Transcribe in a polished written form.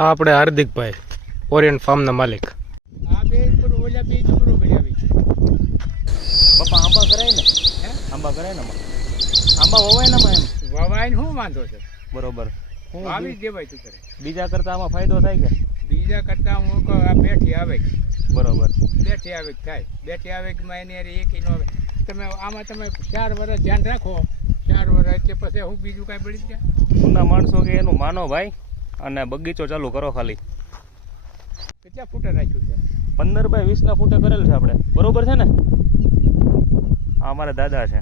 આ આપણે હાર્દિકભાઈ ઓરિયન્ટ ફાર્મના માલિક. આ બે પર ઓલા બે બરોબર આવી બાપા આંબા કરાય ને આંબા કરાય ને આંબા વવાય ને એમ વવાઈને શું વાંધો છે બરોબર વાવી દેવાય તું કરે બીજા કરતા આમાં ફાયદો થાય કે બીજા કરતા હું કહું આ બેઠી આવે બરોબર બેઠી આવે થાય બેઠી આવે કે એની યાર એક નો આવે તમે આમાં તમે 4 વર્ષ ધ્યાન રાખો 4 વર્ષ એટલે પછી હું બીજું કાંઈ પડી ગયા જૂના માણસો કે એનું માનો ભાઈ અને બગીચો ચાલુ કરો ખાલી. કેટલા ફૂટે રાખ્યું છે 15 બાય 20 ના ફૂટે કરેલ છે આપણે બરોબર છે ને. આ અમારા દાદા છે.